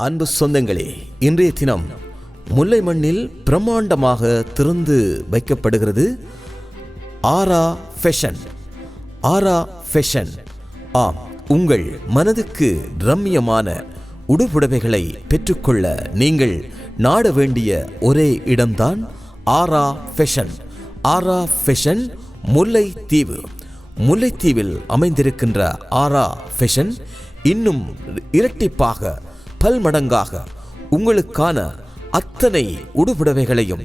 அன்பு சொந்தங்களே இன்றைய தினம் முல்லை மண்ணில் பிரம்மாண்டமாக திறந்து வைக்கப்படுகிறது ஆரா ஃபேஷன் ஆரா ஃபேஷன் ஆம் உங்கள் மனதுக்கு ரம்மியமான உடுப்புடவைகளை பெற்றுக்கொள்ள நீங்கள் நாட வேண்டிய ஒரே இடம்தான் Aura fashion Aura fashion Mullaitivu முல்லைத்தீவில் அமைந்திருக்கின்ற ஆரா ஃபேஷன் இன்னும் இரட்டிப்பாக பல்மடங்காக உங்களுக்கான அத்தனை உடுபுடவைகளையும்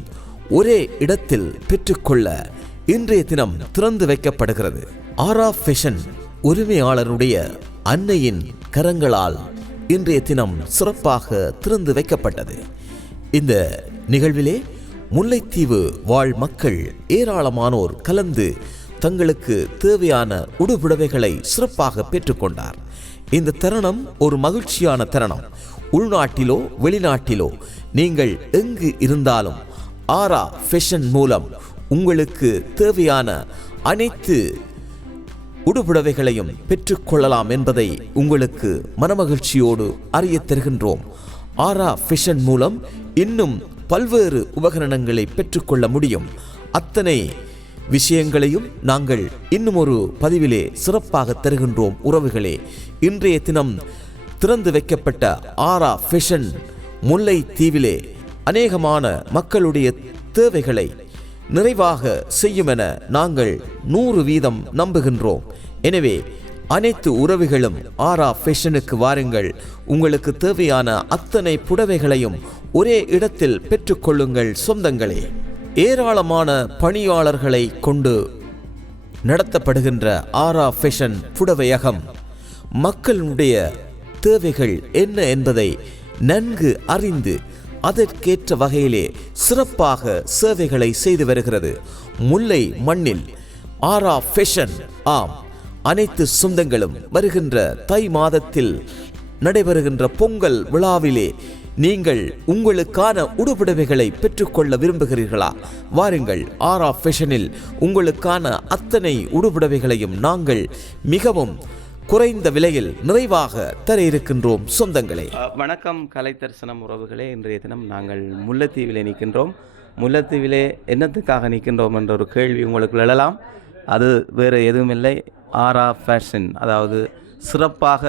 ஒரே இடத்தில் பெற்றுக்கொள்ள இன்றைய தினம் திறந்து வைக்கப்படுகிறது. ஆரா ஃபேஷன் உரிமையாளருடைய அன்னையின் கரங்களால் இன்றைய தினம் சிறப்பாக திறந்து வைக்கப்பட்டது. இந்த நிகழ்விலே முல்லைத்தீவு வாழ் மக்கள் ஏராளமானோர் கலந்து தங்களுக்கு தேவையான உடுபுடவைகளை சிறப்பாக பெற்றுக்கொண்டார். இந்த தருணம் ஒரு மகிழ்ச்சியான தருணம். உள்நாட்டிலோ வெளிநாட்டிலோ நீங்கள் எங்கு இருந்தாலும் ஆரா ஃபேஷன் மூலம் உங்களுக்கு தேவையான அனைத்து உடுபுடவைகளையும் பெற்றுக்கொள்ளலாம் என்பதை உங்களுக்கு மனமகிழ்ச்சியோடு அறிய தருகின்றோம். ஆரா ஃபேஷன் மூலம் இன்னும் பல்வேறு உபகரணங்களை பெற்றுக்கொள்ள முடியும். அத்தனை விஷயங்களையும் நாங்கள் இன்னும் ஒரு பதிவிலே சிறப்பாக தருகின்றோம். உறவுகளே இன்றைய தினம் திறந்து வைக்கப்பட்ட ஆரா ஃபெஷன் முல்லை தீவிலே அநேகமான மக்களுடைய தேவைகளை நிறைவாக செய்யும் என நாங்கள் நூறு வீதம் நம்புகின்றோம். எனவே அனைத்து உறவுகளும் ஆரா ஃபேஷனுக்கு வாருங்கள். உங்களுக்கு தேவையான அத்தனை புடவைகளையும் ஒரே இடத்தில் பெற்றுக்கொள்ளுங்கள் சொந்தங்களே. ஏராளமான பணியாளர்களை கொண்டு நடத்தப்படுகின்ற ஆரா ஃபேஷன் புடவையகம். மக்களுடைய தேவைகள் என்ன என்பதை நன்கு அறிந்து அதற்கேற்ற வகையிலே சிறப்பாக சேவைகளை செய்து வருகிறது. முல்லை மண்ணில் ஆரா ஃபேஷன் ஆம். அனைத்து சொந்தங்களும் வருகின்ற தை மாதத்தில் நடைபெறுகின்ற பொங்கல் விழாவிலே நீங்கள் உங்களுக்கான உடுபுடவைகளை பெற்றுக்கொள்ள விரும்புகிறீர்களா? வாருங்கள் ஆரா ஃபேஷனில் உங்களுக்கான அத்தனை உடுபுடவைகளையும் நாங்கள் மிகவும் குறைந்த விலையில் நிறைவாக தர இருக்கின்றோம் சொந்தங்களே. வணக்கம் கலை தரிசனம் உறவுகளே. இன்றைய தினம் நாங்கள் முல்லைத்தீவிலே நிற்கின்றோம். முல்லைத்தீவிலே என்னத்துக்காக நிற்கின்றோம் என்ற ஒரு கேள்வி உங்களுக்கு எழலாம் அது வேறு எதுவும் இல்லை ஆரா ஃபேஷன் அதாவது சிறப்பாக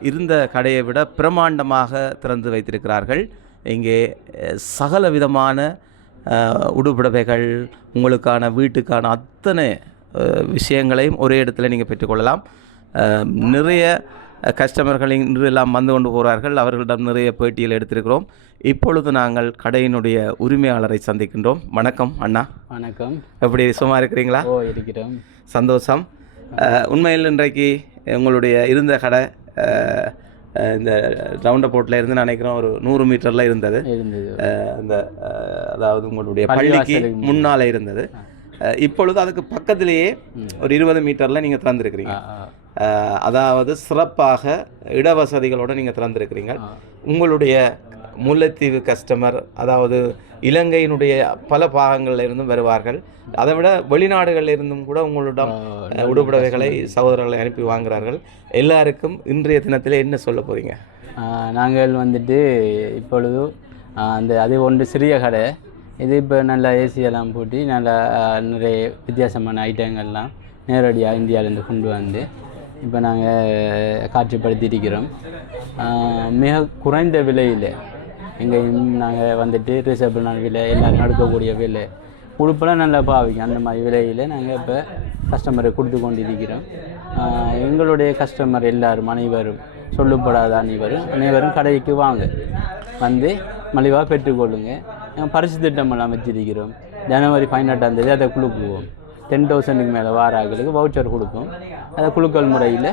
இருந்த கடையை விட பிரமாண்டமாக திறந்து வைத்திருக்கிறார்கள். இங்கே சகல விதமான அஹ், உடுப்புடவைகள் உங்களுக்கான வீட்டுக்கான அத்தனை விஷயங்களையும் ஒரே இடத்துல நீங்கள் பெற்றுக்கொள்ளலாம். நிறைய கஸ்டமர்கள் இன்று எல்லாம் வந்து கொண்டு போகிறார்கள். அவர்களிடம் நிறைய பேட்டிகள் எடுத்திருக்கிறோம். இப்பொழுது நாங்கள் கடையினுடைய உரிமையாளரை சந்திக்கின்றோம். வணக்கம் அண்ணா. வணக்கம். எப்படி சும்மா இருக்கிறீங்களா? ஓ இருக்கிறோம். சந்தோஷம். உண்மையில் இன்றைக்கு உங்களுடைய இருந்த கடை இந்த ரவுண்ட் போட்டில் இருந்து நான் நினைக்கிறேன் ஒரு நூறு மீட்டரில் இருந்தது. அந்த அதாவது உங்களுடைய பள்ளிக்கு முன்னாலே இருந்தது. இப்பொழுது அதுக்கு பக்கத்திலேயே ஒரு இருபது மீட்டரில் நீங்கள் திறந்துருக்கிறீங்க. அதாவது சிறப்பாக இடவசதிகளோடு நீங்கள் திறந்திருக்கிறீங்க. உங்களுடைய முல்லைத்தீவு கஸ்டமர் அதாவது இலங்கையினுடைய பல பாகங்களில் இருந்தும் வருவார்கள் அதை விட வெளிநாடுகளில் இருந்தும் கூட உங்களிடம் அஹ், உடுப்புடவைகளை சகோதரர்களை அனுப்பி வாங்குறார்கள் எல்லாருக்கும் இன்றைய தினத்தில் என்ன சொல்ல போறீங்க? ஆ, நாங்கள் வந்துட்டு இப்பொழுது அந்த அது ஒன்று சிறிய கடை. இது இப்போ நல்லா ஏசியெல்லாம் போட்டு நல்லா நிறைய வித்தியாசமான ஐட்டங்கள்லாம் நேரடியாக இந்தியாவிலேருந்து கொண்டு வந்து இப்போ நாங்கள் காட்சிப்படுத்தியிருக்கிறோம் மிக குறைந்த விலையில் எங்கேயும் நாங்கள் வந்துட்டு ரீசனபிளான விலை எல்லோரும் நடக்கக்கூடிய விலை உடுப்பெல்லாம் நல்லா பாவிக்கும். அந்த மாதிரி விலையில் நாங்கள் இப்போ கஸ்டமரை கொடுத்து கொண்டு இருக்கிறோம் எங்களுடைய கஸ்டமர் எல்லாரும் அனைவரும் சொல்லப்படாத அனைவரும் அனைவரும் கடைக்கு வாங்க. வந்து மலிவாக பெற்றுக்கொள்ளுங்க. நாங்கள் பரிசு திட்டமெல்லாம் வச்சிருக்கிறோம். ஜனவரி பதினெட்டாம் தேதி அதை குழுக்குவோம். டென் தௌசண்டுக்கு மேலே வாராக்களுக்கு வவுச்சர் கொடுப்போம். அதை குழுக்கள் முறையில்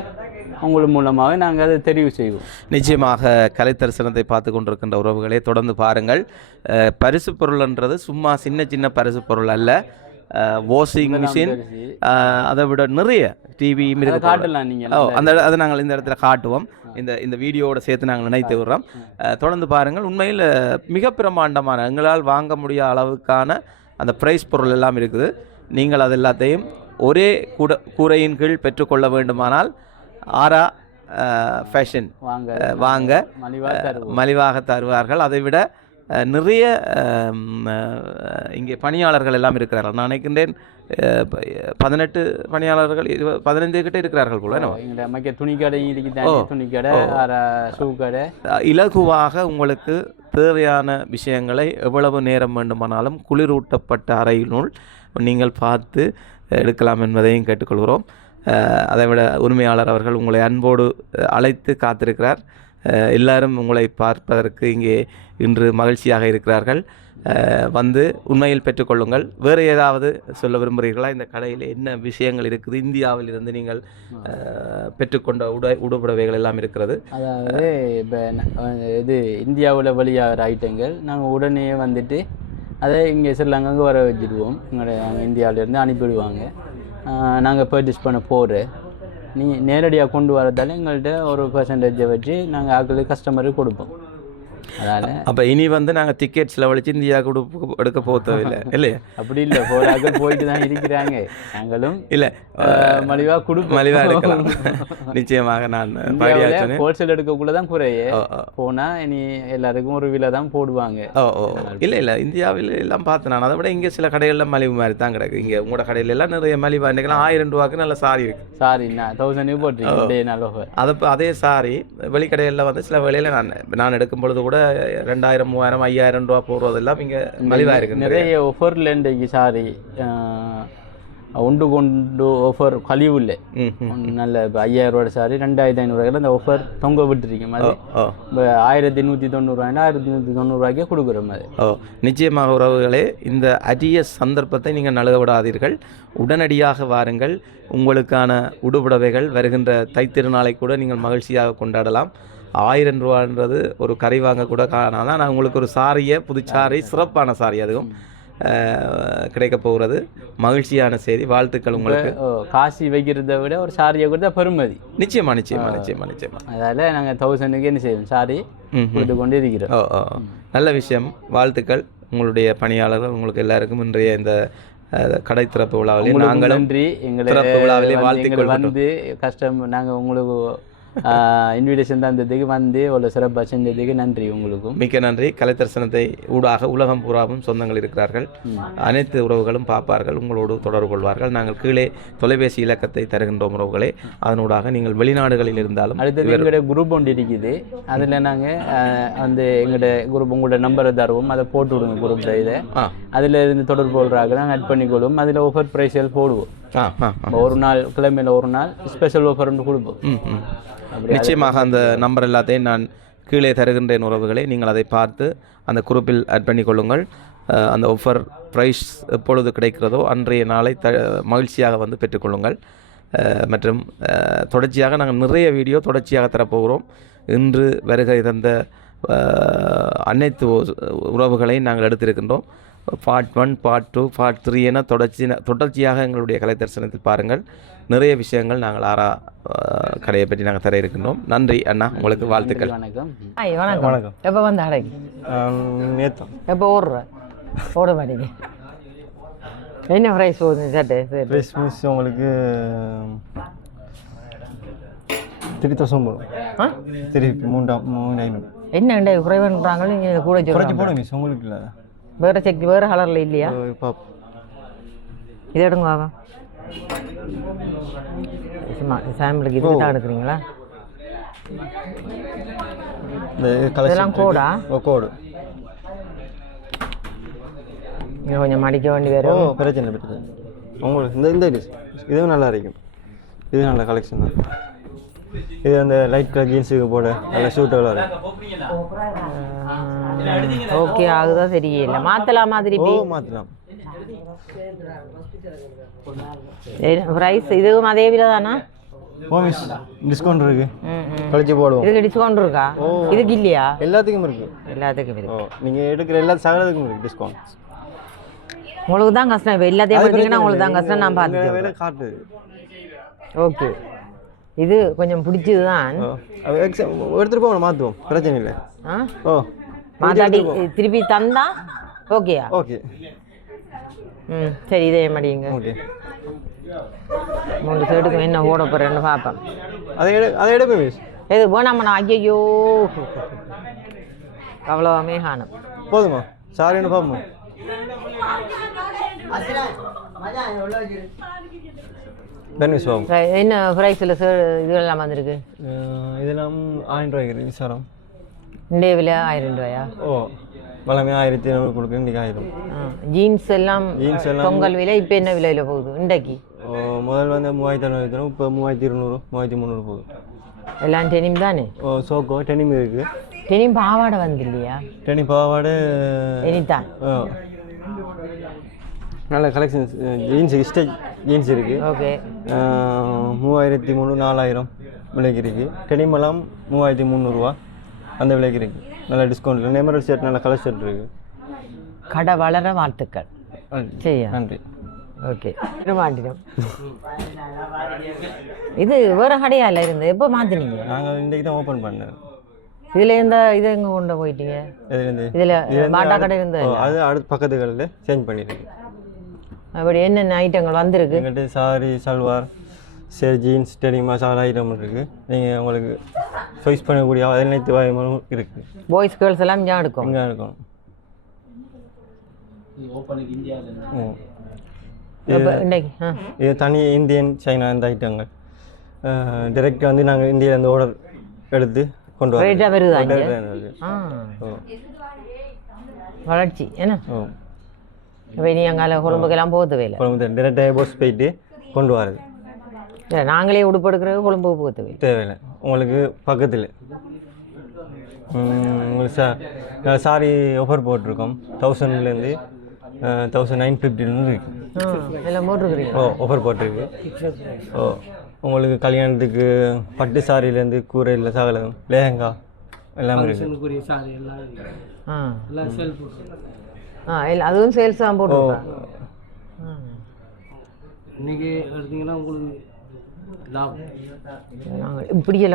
உங்கள் மூலமாகவே நாங்கள் அதை தெரிவு செய்வோம். நிச்சயமாக கலை தரிசனத்தை பார்த்து கொண்டிருக்கின்ற உறவுகளே தொடர்ந்து பாருங்கள். பரிசு பொருள்ன்றது சும்மா சின்ன சின்ன பரிசு பொருள் அல்ல. Washing machine. அதை விட நிறைய இருக்கு காட்டலாம் நீங்கள் ஓ அந்த அதை நாங்கள் இந்த இடத்துல காட்டுவோம். இந்த இந்த வீடியோவோட சேர்த்து நாங்கள் நினைத்து விடுறோம். தொடர்ந்து பாருங்கள். உண்மையில் மிக பிரமாண்டமான எங்களால் வாங்க முடியாத அளவுக்கான அந்த ப்ரைஸ் பொருள் எல்லாம் இருக்குது. நீங்கள் அது எல்லாத்தையும் ஒரே கூட கூரையின் கீழ் பெற்றுக்கொள்ள வேண்டுமானால் ஆரா ஃபேஷன் வாங்க. வாங்க. மலிவாக தருவார்கள். அதை விட நிறைய இங்கே பணியாளர்கள் எல்லாம் இருக்கிறார்கள். நான் நினைக்கின்றேன் பதினெட்டு பணியாளர்கள் இருப- பதினைந்து கிட்ட இருக்கிறார்கள் போல என்னவோ? எங்கள்ட்ட மக்க துணி கடை இருக்குது துணி கடை அரை ஷூ கடை இலகுவாக உங்களுக்கு தேவையான விஷயங்களை எவ்வளவு நேரம் வேண்டுமானாலும் குளிரூட்டப்பட்ட அறையினுள் நீங்கள் பார்த்து எடுக்கலாம் என்பதையும் கேட்டுக்கொள்கிறோம். அதை விட உரிமையாளர் அவர்கள் உங்களை அன்போடு அழைத்து காத்திருக்கிறார். எல்லாரும் உங்களை பார்ப்பதற்கு இங்கே இன்று மகிழ்ச்சியாக இருக்கிறார்கள். வந்து உண்மையில் பெற்றுக்கொள்ளுங்கள் வேறு ஏதாவது சொல்ல விரும்புகிறீர்களா? இந்த கடையில் என்ன விஷயங்கள் இருக்குது? இந்தியாவில் இருந்து நீங்கள் பெற்றுக்கொண்ட உடை உடுப்புடவைகள் எல்லாம் இருக்கிறது. அதாவது இப்போ இது இந்தியாவில் வெளியாகிற ஐட்டங்கள் நாங்கள் உடனே வந்துட்டு அதை இங்கே ஸ்ரீலங்காங்க வர வச்சுடுவோம் எங்களை நாங்கள் இந்தியாவிலேருந்து அனுப்பிவிடுவாங்க. நாங்கள் பர்ச்சேஸ் பண்ண போகிற நீ நேரடியாக கொண்டு வரதால எங்கள்கிட்ட ஒரு பர்சன்டேஜை வச்சு நாங்கள் ஆக்களுக்கு கஸ்டமருக்கு கொடுப்போம். அப்போ இனி வந்து நாங்கள் டிக்கெட் செலவழித்து இந்தியாவுக்கு உடுப்பு எடுக்க போக தேவையில்லை இல்லையா? அப்படி இல்லை போகிற ஆக்கள் போயிட்டு தான் இருக்கிறாங்க. நாங்களும் இல்லை மலிவாக கொடுப்போம். மலிவாக எடுக்கலாம். நிச்சயமாக நான் ஹோல்சேல் எடுக்கக்குள்ள தான் குறைய. போனால் இனி எல்லாருக்கும் ஒரு விலை தான் போடுவாங்க. ஓ ஓ இல்லை இல்லை இந்தியாவில் எல்லாம் பார்த்து நான் அதை விட இங்கே சில கடைகளில் மலிவு மாதிரி தான் கிடக்கு. இங்கே உங்களோட கடையில எல்லாம் நிறைய மலிவா. இன்றைக்கெல்லாம் ஆயிரம் ரூபாய்க்கு நல்ல சாரி இருக்கு. சாரி நான் தௌசண்ட் போட்டுருக்கேன். அதை சாரி வெளிக்கடைகளில் வந்து சில வேளையில் நான் நான் எடுக்கும் பொழுது கூட ரெண்டாயிரம் மூவாயிரம் ஐயாயிரம் ரூபா போடுறதெல்லாம் இங்கே மலிவாக இருக்கு நிறைய ஒஃபரில் இன்றைக்கு சாரி ஒன்று கொண்டு ஆஃபர் கழிவு இல்லை. நல்ல இப்போ ஐயாயிரம் ரூபாய் சாரி ரெண்டாயிரத்தி ஐநூறுவாய்க்கு அந்த ஆஃபர் தொங்க விட்டுருக்கேன் அது ஓ இப்போ ஆயிரத்தி நூற்றி தொண்ணூறுவாய்னா ஆயிரத்தி நூற்றி தொண்ணூறுவாய்க்கே கொடுக்குற மாதிரி. ஓ நிச்சயமாக உறவுகளே இந்த அரிய சந்தர்ப்பத்தை நீங்கள் நழுவ விடாதீர்கள் உடனடியாக வாருங்கள். உங்களுக்கான உடுபுடவைகள் வருகின்ற தைத்திருநாளை கூட நீங்கள் மகிழ்ச்சியாக கொண்டாடலாம். ஆயிரம் ரூபான்றது ஒரு கறி வாங்க கூட காணாதான் நான் உங்களுக்கு ஒரு சாரியை புதுச்சாரி சிறப்பான சாரி அதுவும் கிடைக்க போகிறது. மகிழ்ச்சியான செய்தி. வாழ்த்துக்கள் உங்களுக்கு. காசி வைக்கிறத விட ஒரு சாரியை கொடுத்தா பெருமதி. நிச்சயமா நிச்சயமா நிச்சயமா நிச்சயமா. அதால் நாங்கள் தௌசண்ட்க்கு என்ன செய்வோம்? சாரி. கொடுத்து கொண்டு இருக்கிறோம் ஓ. நல்ல விஷயம். வாழ்த்துக்கள். உங்களுடைய பணியாளர்கள் உங்களுக்கு எல்லாருக்கும் இன்றைய இந்த கடை திறப்பு விழாவிலே நாங்களும் நன்றி. எங்களை திறப்பு விழாவிலே வந்து வாழ்த்திக் எங்களை கொள்கின்றோம். வந்து கஷ்டம் நாங்கள் உங்களுக்கு இன்விடேஷன் தந்ததுக்கு வந்து இவ்வளோ சிறப்பாக செஞ்சதுக்கு நன்றி உங்களுக்கும். மிக்க நன்றி. கலை தரிசனத்தை ஊடாக உலகம் பூராவும் சொந்தங்கள் இருக்கிறார்கள். அனைத்து உறவுகளும் பார்ப்பார்கள் உங்களோடு தொடர்பு கொள்வார்கள். நாங்கள் கீழே தொலைபேசி இலக்கத்தை தருகின்றோம் உறவுகளே. அதனூடாக நீங்கள் வெளிநாடுகளில் இருந்தாலும் அடுத்தது எங்களோட குரூப் ஒன்று இருக்குது. அதில் நாங்கள் அந்த எங்களோட குரூப் உங்களோட நம்பரை தருவோம். அதை போட்டு விடுங்க குரூப்பில் இதை அதில் இருந்து தொடர்பு கொள்றாங்க. நாங்கள் ஆட் பண்ணிக்கொள்வோம் அதில் ஆஃபர் ப்ரைஸ்கள் போடுவோம். ஒரு நாள் கிழமையில் ஒரு நாள் ஸ்பெஷல் ஆஃபர் ஒன்று கொடுப்போம். நிச்சயமாக அந்த நம்பர் எல்லாத்தையும் நான் கீழே தருகின்றேன் உறவுகளே. நீங்கள் அதை பார்த்து அந்த குரூப்பில் ஆட் பண்ணிக்கொள்ளுங்கள் அந்த ஆஃபர் ப்ரைஸ் எப்பொழுது கிடைக்கிறதோ அன்றைய நாளை த மகிழ்ச்சியாக வந்து பெற்றுக்கொள்ளுங்கள் மற்றும் தொடர்ச்சியாக நாங்கள் நிறைய வீடியோ தொடர்ச்சியாக தரப்போகிறோம். இன்று வருகை தந்த அனைத்து உறவுகளையும் நாங்கள் எடுத்திருக்கின்றோம். Part one part two part three என தொடர்ச்சி தொடர்ச்சியாக எங்களுடைய கலை தரிசனத்தில் பாருங்கள். நிறைய விஷயங்கள் நாங்கள் ஆரா அஹ், கடையை பற்றி நாங்கள் தர இருக்கின்றோம். நன்றி அண்ணா. உங்களுக்கு வாழ்த்துக்கள். வணக்கம். வணக்கம். வணக்கம். எப்போ வந்து அடைக்கு நேற்று எப்போ ஓடுற ஓட மாட்டீங்க என்ன ப்ரைஸ் போகுது சட்டை சரி. ப்ரைஸ் மீன்ஸ் உங்களுக்கு த்ரீ தௌசண்ட் போடும் ஆ? த்ரீ மூணு மூணு ஐநூறு. என்ன குறைவன்றாங்க நீங்கள் கூட குறைச்சி மிஸ் உங்களுக்கு இல்லை. வேறு செக் வேறு கலரில் இல்லையா? இதை எடுங்க வாங்க. சும்மா சாம்பிளுக்கு இது தான் எடுக்கிறீங்களா? இதெல்லாம் கோடா கோடு இங்கே கொஞ்சம் மடிக்க வேண்டி வேறு பிரச்சனை பிரச்சனை. உங்களுக்கு இந்த இந்த இதுவும் நல்லா இருக்கும். இது நல்ல கலெக்ஷன் தான். இது அந்த லைட் கலர் ஜீன்ஸுக்கு போட நல்ல சூட்டாக இருக்கும் ஓகே ஆகுதா தெரியல மாற்றலாமா ஓ திருப்பி மாற்றலாம் ப்ரைஸ் இதுவும் அதே விலை தானா? ஓ மிஸ் டிஸ்கவுண்ட் இருக்கு கழிச்சு போடுவோம். இதுக்கு டிஸ்கவுண்ட் இருக்கா? இதுக்கு இல்லையா? எல்லாத்துக்கும் இருக்கு. எல்லாத்துக்கும் இருக்கு. ஓ நீங்கள் எடுக்கிற எல்லா சகலத்துக்கும் இருக்கு டிஸ்கவுண்ட் உங்களுக்கு தான் கஷ்டம். இப்போ எல்லாத்தையும் பார்த்தீங்கன்னா உங்களுக்கு தான் கஷ்டம். நான் பார்த்துக்கிறேன். காட்டுது ஓகே இது கொஞ்சம் பிடிச்சது தான் ஓ அது எக்ஸாம் எடுத்துகிட்டு போகணும் மாற்றுவோம் பிரச்சனை இல்லை. ஆ? ஓ. மாத்தாடி திருப்பி தந்தா ஓகேயா? ஓகே. ம் சரி இதே மடியுங்க ஓகே. மூணு சைடுக்கும் என்ன ஓட போகிறேன்னு பார்ப்பேன் அதை எடு அதை எடுப்பேன் மிஸ் இது வேணாமண்ணா ஐயோ அவ்வளோவுமே காணும் போதுமா? சாரின்னு பார்ப்போம்? தென் மிஸ் பாப்போம் Fri- என்ன ப்ரைஸில் இதுவெல்லாம் வந்திருக்கு? அஹ் இதெல்லாம் ஆயிரம் ரூபாய்க்கு விசாரம் இன்றைய விலை ஆயிரம் ரூபாயா? ஓ வளமே ஆயிரத்தி ஐநூறு கொடுக்குறேன் இன்றைக்கி ஆயிரம். ஜீன்ஸ் எல்லாம் ஜீன்ஸ் எல்லாம் பொங்கல் விலை இப்போ என்ன விலையில் போகுது? இன்றைக்கு? முதல்ல வந்து மூவாயிரத்தி ஐநூறு தரும் இப்போ மூவாயிரத்தி இருநூறு மூவாயிரத்தி முந்நூறு போகுது. எல்லாம் டெனிம் தானே? ஓ சோக்கோ டெனிம் இருக்குது டெனிம் பாவாடை வந்து இல்லையா டெனி பாவாடை எனிதான் ஓ. நல்ல கலெக்ஷன்ஸ் ஜீன்ஸ் ஸ்டேஜ் ஜீன்ஸ் இருக்குது ஓகே மூவாயிரத்தி முந்நூறு நாலாயிரம் விலைக்கு இருக்குது டெனிமெல்லாம் மூவாயிரத்தி முந்நூறுரூவா அந்த விலைக்கு இருக்குது நல்ல டிஸ்கவுண்ட் நெமரல் ஷர்ட் நல்ல கலர் ஷர்ட் இருக்குது கடை வளர வாழ்த்துக்கள். சரியா? நன்றி. ஓகே மாட்டிடும் இது வேற கடையால இருந்து எப்போ மாத்தினீங்க? நாங்கள் இன்றைக்கு தான் ஓப்பன் பண்ணேன். இதுல இருந்த இது எங்க கொண்டு போயிட்டீங்க? இதுல பாட்டா கடை இருந்து அது அடுத்த பக்கத்து கடையில் சேஞ்ச் பண்ணியிருக்கு அப்படி என்னென்ன ஐட்டங்கள் வந்திருக்கு? எங்கள்கிட்ட சாரி சல்வார் சரி ஜீன்ஸ் டெனிமா சார் ஐட்டம் இருக்குது நீங்கள் உங்களுக்கு சாய்ஸ் பண்ணக்கூடிய அனைத்து வகைகளும் இருக்குது பாய்ஸ் கேர்ள்ஸ் எல்லாம் இங்கே எடுக்கும். இங்கே இருக்கும் இது தனி இந்தியன் சைனா இந்த ஐட்டங்கள். டைரெக்டாக வந்து நாங்கள் இந்தியாவிலேருந்து ஆர்டர் எடுத்து கொண்டு வரோம் வருதா வளர்ச்சி என்ன? ஓ. இப்போ நீ அங்கால கொழும்புக்கெல்லாம் போகிறது வேலை அப்புறம் டேரெக்டாக ஏர்போர்ட்ஸ் போயிட்டு கொண்டு வரது இல்லை நாங்களே உடுப்பு எடுக்கிறது கொழும்புக்கு போகிறது வேலை தேவையில்லை உங்களுக்கு பக்கத்தில் உங்களுக்கு சா சாரி ஆஃபர் போட்டிருக்கோம் தௌசண்ட்லேருந்து தௌசண்ட் நைன் ஃபிஃப்டிலேருந்து இருக்கு ஆ எல்லாம் போட்டிருக்கிறீங்க ஓ ஆஃபர் போட்டிருக்கு ஓ உங்களுக்கு கல்யாணத்துக்கு பட்டு சாரிலேருந்து கூரையில் சகலம் லேஹங்கா எல்லாமே இருக்கு ஆ ஆ இல்லை அதுவும் சேல்ஸ் தான் போட்டுருக்காங்க. இன்னைக்கு எடுத்தீங்கன்னா உங்களுக்கு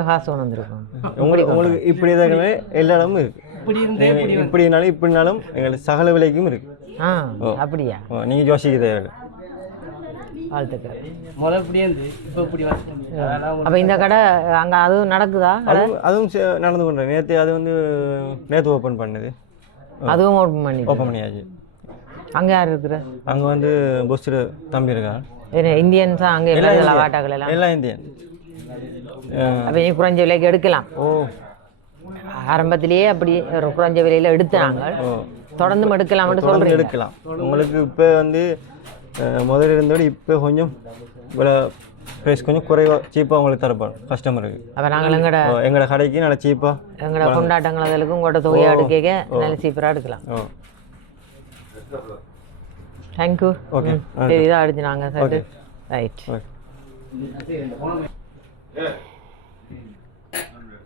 காசு கொண்டு வந்திருக்கோம். உங்களுக்கு உங்களுக்கு இப்படி தான் எல்லா இடமும் இருக்கு. இப்படி இப்படினாலும் இப்படினாலும் எங்களுக்கு சகல விலைக்கும் இருக்கு. ஆ அப்படியா? நீங்க வாழ்த்துக்கள். இப்படி இருந்து இப்போ இப்படி வரேன் அப்போ இந்த கடை அங்கே அதுவும் நடக்குதா? அதுவும் நடந்து கொண்டு நேற்று அது வந்து நேற்று ஓப்பன் பண்ணுது. அதுவும் ஓப்பன் பண்ணி ஓப்பன் பண்ணியாச்சு. அங்கே யார் இருக்கிற? அங்கே வந்து பொஸ்டர் தம்பி இருக்கான். என்ன இந்தியன்ஸா? அங்கே எல்லா. வாட்டாக்கள் எல்லாம்? எல்லாம் இந்தியன். அப்போ நீ குறைஞ்ச விலைக்கு எடுக்கலாம். ஓ. ஆரம்பத்திலேயே அப்படி குறைஞ்ச விலையில் எடுத்தாங்க தொடர்ந்து எடுக்கலாம்னு சொல்கிறீங்க எடுக்கலாம். உங்களுக்கு இப்போ வந்து முதல்ல இருந்தோட இப்போ கொஞ்சம் விலை ப்ரைஸ் கொஞ்சம் குறைவாக சீப்பாக உங்களுக்கு தரப்படும் கஸ்டமருக்கு அப்போ நாங்கள் எங்கட எங்களோட கடைக்கு நல்லா சீப்பாக எங்கட கொண்டாட்டங்கள் அதுக்கும் உங்களோட தொகையை எடுக்க நல்ல சீப்பராக எடுக்கலாம். Thank you Okay. சரி இதாக அடிச்சு நாங்கள் சரி Okay. ரைட் ஓகே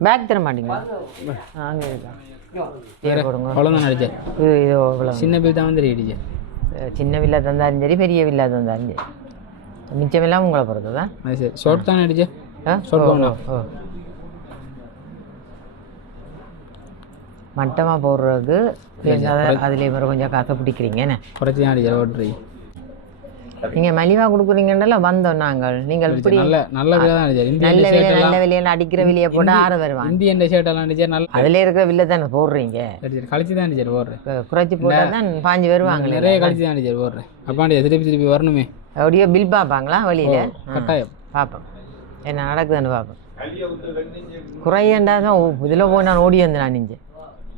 பேக் தர மாட்டீங்க அங்கே இருக்கா. சின்ன பில் தான் வந்து அடிச்சேன் சின்ன வில்லா தந்தாலும் சரி பெரிய வில்லா தந்தாலும் சரி. மிச்சமெல்லாம் உங்களை பொறுத்து தான் அது சரி. ஷார்ட் தானே அடிச்சேன் ஆ? Short ஓ. மட்டமாக போடுறதுக்கு அதில் இவரை கொஞ்சம் காசை பிடிக்கிறீங்க என்ன? குறைச்சி தான் அடிச்சேன் ஓட்டுறி நீங்கள் மலிவாக கொடுக்குறீங்கன்னால வந்தோம் நாங்கள். நீங்கள் இப்படி நல்ல நல்ல விலை தான் இந்தியன் நல்ல விலை ஷர்ட் நல்ல விலையில அடிக்கிற விலையை போட்டு ஆறு வருவான் இந்தியன் ஷர்ட் எல்லாம் அடிச்சேன் நல்ல அதில் இருக்கிற வில்லை தானே போடுறீங்க. கழிச்சு தான் அடிச்சேன் போடுறேன் குறைச்சி போட்டால் தான் பாஞ்சு வருவாங்களே நிறைய கழிச்சு தான் அடிச்சேன் போடுறேன் அப்பாண்டி திருப்பி திருப்பி வரணுமே. அப்படியே பில் பார்ப்பாங்களா வழியில் கட்டாயம் பார்ப்போம் என்ன நடக்குதுன்னு பார்ப்போம் குறையண்டா தான் இதில் போய் நான் ஓடி வந்தேன் நான் நிஞ்சு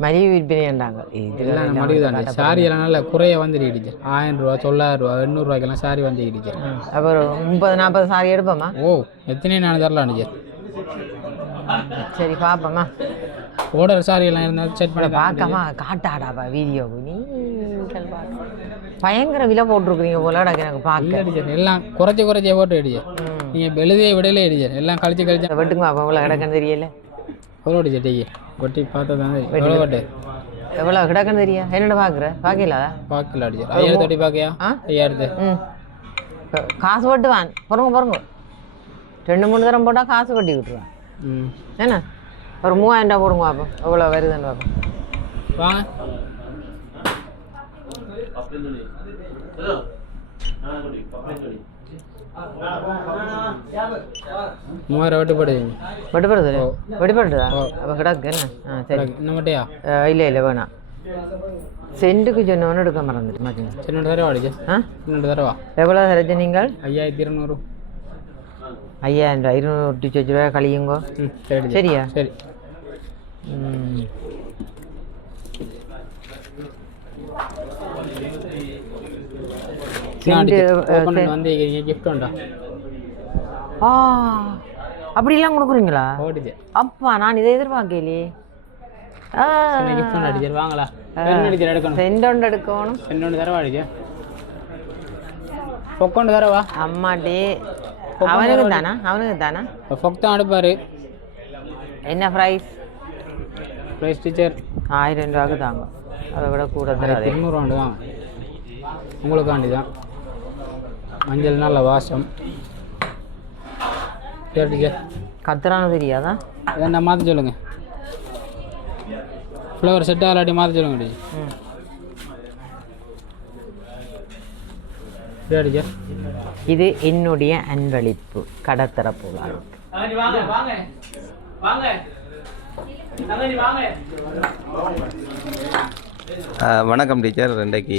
மலிவு விற்பனைண்டாங்க எல்லாம் நம்ம முடிவு தான் சாரி எல்லாம் நல்ல குறைய வந்து இடிச்சேன் ஆயிரம் ரூபா தொள்ளாயிரம் ரூபா எண்ணூறுவாய்க்கெல்லாம் சாரி வந்து இடிச்சேன் அப்புறம் முப்பது நாற்பது சாரி எடுப்போமா ஓ எத்தனை நான் தரலாம் அடிச்சேன் சரி பார்ப்போமா ஓடர் சாரி எல்லாம் இருந்தால் செட் பண்ணி பார்க்காம காட்டாடாப்பா வீடியோ பார்க்க. பயங்கர விலை போட்டிருக்கிறீங்க போல எனக்கு பார்க்க. அடிச்சேன். எல்லாம் குறைச்சி குறைச்சி போட்டு அடிச்சேன். நீங்கள் எழுதிய விடையிலே அடிச்சேன். எல்லாம் கழிச்சு கழிச்சு. வெட்டுங்க அப்போ இவ்வளோ கிடக்குன்னு தெரியல. எவ்வளோ அடிச்சேன் டீ வெட்டி பார்த்தா தான். எவ்வளோ வெட்டு? எவ்வளோ கிடக்குன்னு தெரியா என்னடா பார்க்குற? பார்க்கல பார்க்கல அடிச்சேன். ஐயாயிரத்து அடி பார்க்கையா? ஐயாயிரத்து. காசு வெட்டுவான் பொறுங்க பொறுங்க. ரெண்டு மூணு தரம் போட்டால் காசு வெட்டி விட்டுருவான் ம். என்ன? ஒரு மூவாயிரம் ரூபா போடுங்க பார்ப்போம் எவ்வளோ வருதுன்னு பார்ப்போம். வாங்க மூவாயிரம் வட்டி போடுது வெடிப்படுது வெடிப்படுதா அப்போ கிடக்கு ஆ சரி. மட்டும் இல்லை இல்லை வேணாம் சென்ட்டுக்கு சொன்னவொன்னு எடுக்க மறந்துட்டு மாட்டீங்க ரெண்டு தடவை அடிச்சு ஆ? ரெண்டு தடவை எவ்வளோ ரஜ நீங்கள்? ஐயாயிரத்தி இருநூறு. ஐயாயிரம் ரூபாய் இருநூறு ஒட்டி வச்சு ரூபாய் கழியுங்கோ ம் சரி சரியா சரி ம். செண்டு, அஹ், செ- வந்து கிஃப்ட் உண்டா? ஆ அப்படிலாம் கொடுக்குறீங்களா? ஓடிச்சு அப்பா நான் இதை எதிர்பார்க்கலையே. கிஃப்ட் ஒன்று அடிச்சு வாங்களா அடிச்சு எடுக்கணும். செண்டோண்டு எடுக்கணும். ரெண்டு தடவை அடிச்சு பொக்கொண்டு தரவா? அம்மாடி. அவனுக்கு தானா? அவனுக்கு தானா? பொக் தான் அடுப்பாரு என்ன ப்ரைஸ் ப்ரைஸ் டீச்சர் ஆயிரம் ரூபாய்க்கு தாங்க. அதை விட கூட தராது. இருநூறுவாண்டு தான் உங்களுக்காண்டி தான். மஞ்சள் நல்ல வாசம். சரி டீச்சர் கத்துறான்னு தெரியாதா? இதை மாற்ற சொல்லுங்க. ஃப்ளவர் செட் ஆகலாட்டி மாற்ற சொல்லுங்க டீச்சர் ம். சரி டீச்சர் இது என்னுடைய அன்பளிப்பு. கடத்தரப்பு வாங்க வாங்க. வாங்க. வாங்க. அஹ், வணக்கம் டீச்சர். இன்றைக்கு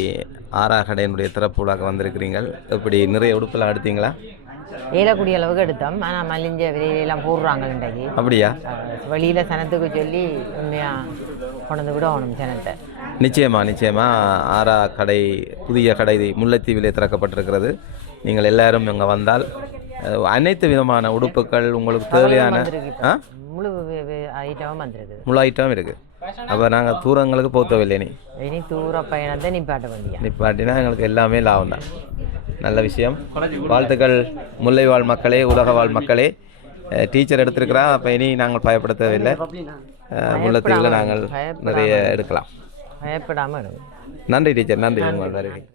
ஆறா கடையினுடைய திறப்பு விழாக்கு வந்திருக்கிறீங்கள் இப்படி நிறைய உடுப்பெல்லாம் எடுத்தீங்களா? ஏலக்கூடிய அளவுக்கு எடுத்தோம். ஆனால் மலிஞ்ச விலையிலாம் போடுறாங்க இன்றைக்கு. அப்படியா? வெளியில் சனத்துக்கு சொல்லி உண்மையாக கொண்டு விடணும் சனத்தை. நிச்சயமா நிச்சயமா. ஆரா கடை புதிய கடை முல்லைத்தீவிலே திறக்கப்பட்டிருக்கிறது. நீங்கள் எல்லாரும் இங்கே வந்தால் அனைத்து விதமான உடுப்புகள் உங்களுக்கு தேவையான முழு ஐட்டமும் வந்திருக்குது முழு ஐட்டம் இருக்குது அப்போ நாங்கள் தூரங்களுக்கு போத்தவில்லை நீ இனி. தூர பயணத்தை நிப்பாட்ட வேண்டியா நிப்பாட்டினா எங்களுக்கு எல்லாமே லாபம் தான். நல்ல விஷயம். வாழ்த்துக்கள் முல்லைவாழ் மக்களே உலக வாழ் மக்களே டீச்சர் எடுத்திருக்கிறா அப்போ இனி நாங்கள் பயப்பட தேவையில்லை. அஹ், முல்லைத்தீவில் நாங்கள் நிறைய எடுக்கலாம். பயப்படாமல் நன்றி டீச்சர் நன்றி. உங்கள் வருகை